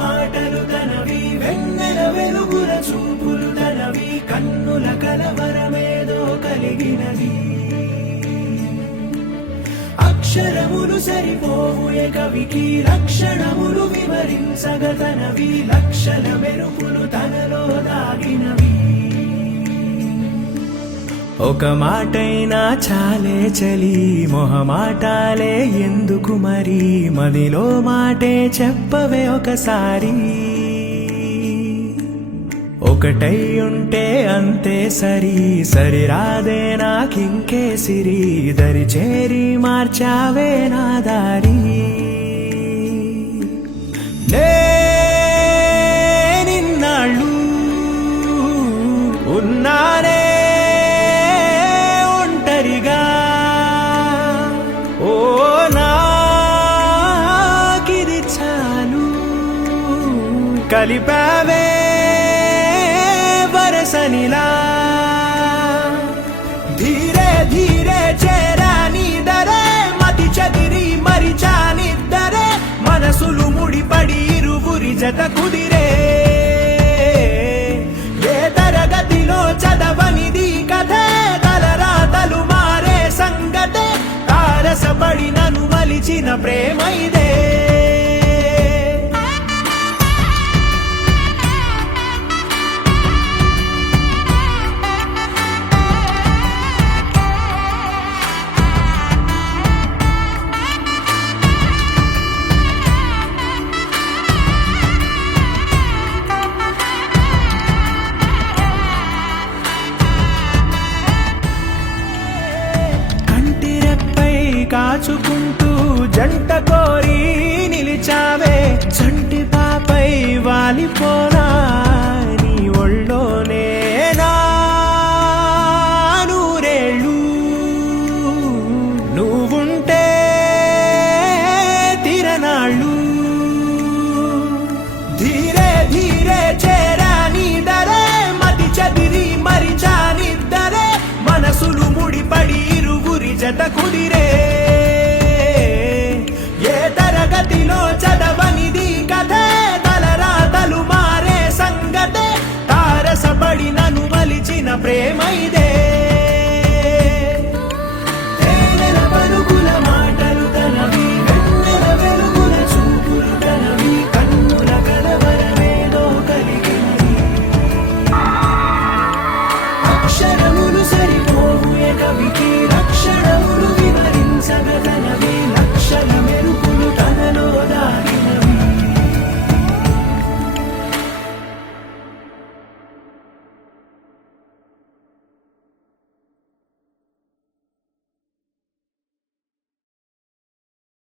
మాటలు తనవి వెన్నెల వెలుగుల చూపులు తనవి కన్నుల కలవరమేదో కలిగినది అక్షరములు సరిపోవు కవికి లక్షణములు వివరించగతనవి లక్షల మెరుపులు తనలో దాగినవి ఒక మాటైనా చాలే చలి మొహమాటాలే ఎందుకు మరి మదిలో మాటే చెప్పవే ఒకసారి ఒకటై ఉంటే అంతే సరి సరిరాదే నాకింకే సిరి దరి చేరి మార్చావే నా దారి నిన్నాళ్ళు ఉన్నానే కలిపావే వరసనిలా ధీరే ధీరే చేరాని దరే మతి చదిరి మరిచానిద్దరే మనసులు ముడిపడి ఇరువురి జత కుదిరే ఏ తరగతిలో చదవనిది కథే తలరాతలు మారే సంగతే తారసపడి నన్ను మలిచిన ప్రేమైదే కాచుకుంటూ జంట కోరి నిలిచావే చంటి పాపై వాలిపోనా నీ ఒళ్ళోనే నా నూరేళ్ళు నువ్వుంటే తిరనాళ్ళు ధీరే ధీరే చేరాని దరే మతి చదిరి మరిచానిద్దరే మనసులు ముడిపడి ఇరువురి జత కుదిరే తరగతిలో చదవనిది కథే తలరాతలు మారే సంగతే తారసపడి నన్ను మలిచిన ప్రేమైదే తేనెల పలుకుల మాటలు తనవి వెన్నెల వెలుగుల చూపులు తనవి కన్నుల కలవరమేదో కలిగినది అక్షరములు సరిపోవు కవికి